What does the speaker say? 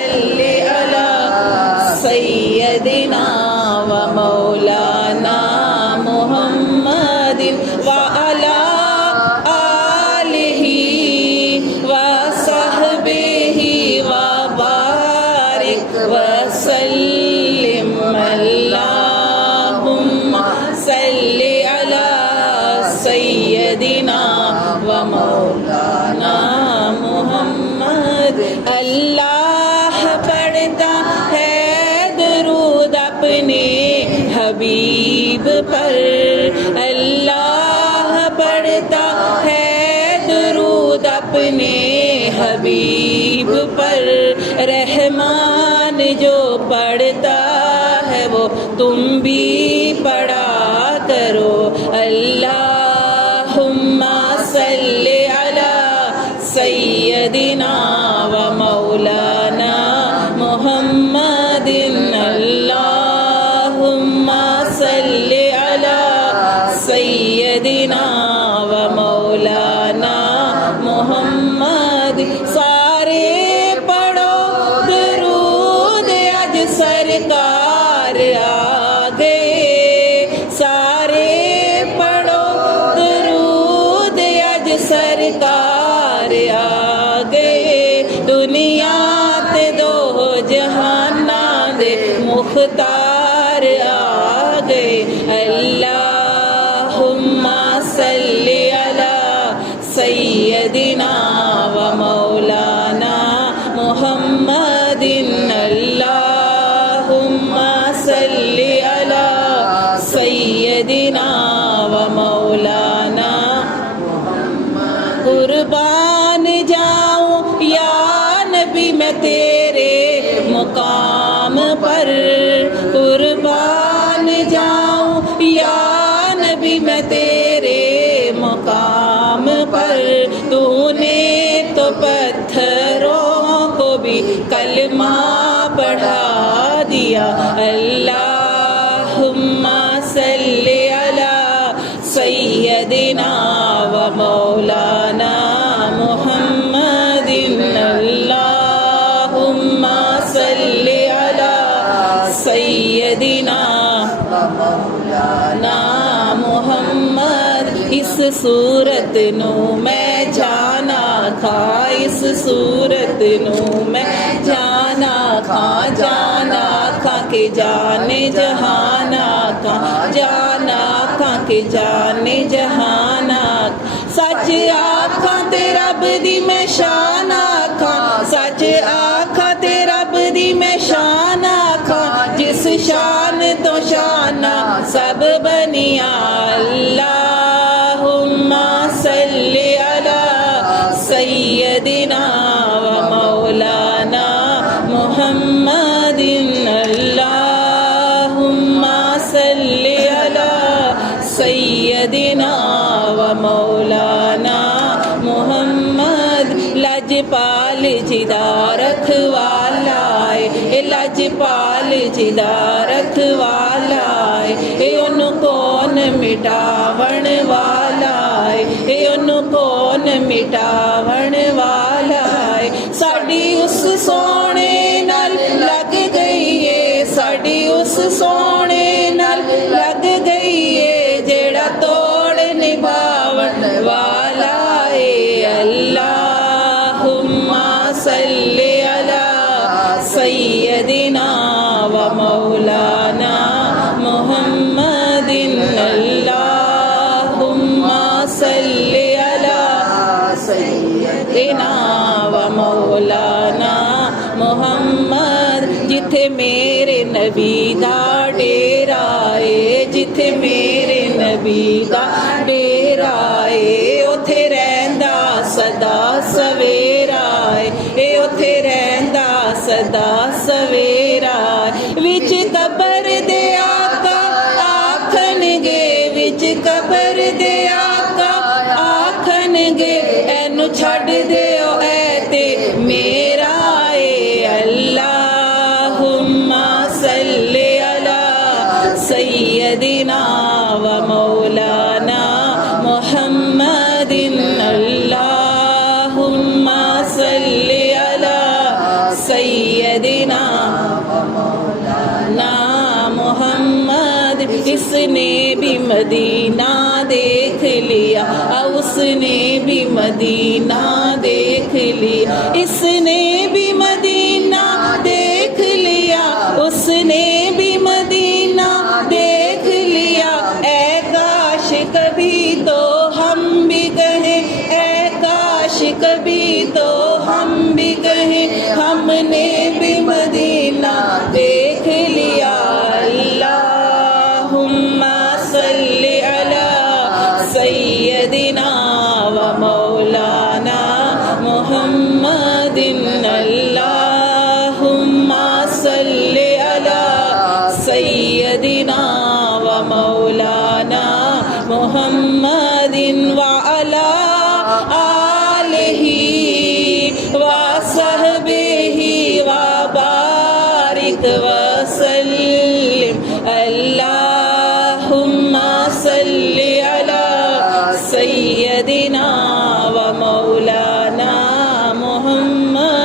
صلی علی سیدنا و مولانا محمد وعلی آلہ وصحبہ وبارک وسلم اللہم صلی علی سیدنا و مولانا محمد. اللہ پڑھتا ہے درود اپنے حبیب پر، اللہ پڑھتا ہے درود اپنے حبیب پر. رحمان جو پڑھتا ہے وہ تم بھی پڑھا کرو. اللہم صلی علی سیدنا و مولانا محمد. اللہم صلی علی سیدنا و مولانا محمد. سارے پڑھو درود اج سرکار آ گئے، سارے پڑھو درود اج سرکار آ گئے. دنیا تے دو جہاناں دے مختار آ گئے. اللہم صلی علی سیدنا و مولانا محمد. اللہم صلی علی سیدنا و مولانا. قربان جاؤں یا نبی میں تیرے مقام پر، قربان جاؤں یا نبی میں تیرے مقام پر. تو نے تو پتھروں کو بھی کلمہ پڑھا دیا. اللہم صلی علی سیدنا و مولانا محمد. اللہم صلی علی سیدنا و مولانا محمد. اس صورت نو میں جانا کھا، اس صورت نو میں جانا کھا، جانا کھا کے جانے جہانا کھا، جانا کھا کے جانے جہانا. سچ آکھاں تے رب دی میں شان آکھاں، سچ آکھاں تے رب دی میں شان آکھاں. جس شان تو شانہ سب بنیا. اللہم صلی علی سیدنا و مولانا محمد. اللہم صلی علی سیدنا و مولانا محمد. لجپال جدا رکھوالا ہے، لجپال جدا رکھوالا ہے. انہوں کون مٹاون والا ہے، انہوں کون مٹاون والا ہے. ساڈی اس سونے نال لگ گئی ہے، ساڈی اس سونے نال لگ گئی ہے. جیڑا توڑ نبھاون والا ہے. اللہم صلی علی سیدنا و مولانا محمد. اللہم صلی علی سیدنا و مولانا محمد. جتھے میرے نبی دا ڈیرا ہے، جتھے میرے نبی دا ڈیرا ہے، اوتھے رہندا سدا سویرا ہے، اوتھے رہندا سدا سویرا. وچ قبر دے آقا آکھن گے، وچ قبر دے آقا آکھن گے اینو چھڈ دیو اے تے میرا اے. اللہم صلی علی سیدنا و مولانا محمد. اللہم صلی علی سیدنا سیدنا نا محمد. اس نے بھی مدینہ دیکھ لیا, اس نے بھی مدینہ دیکھ لیا, اس نے بھی مدینہ دیکھ لیا, اس نے بھی مدینہ دیکھ لیا. اے کاش کبھی تو ہم بھی کہیں, اے کاش کبھی تو ہم بھی کہیں, ہم نے بھی مدینہ دیکھ لیا. اللہم صلی علی سیدنا و مولانا محمد. اللہم صلی علی سیدنا و مولانا محمد وعلی آلہ وصحبہ وبارک وسلم. اللہم صلی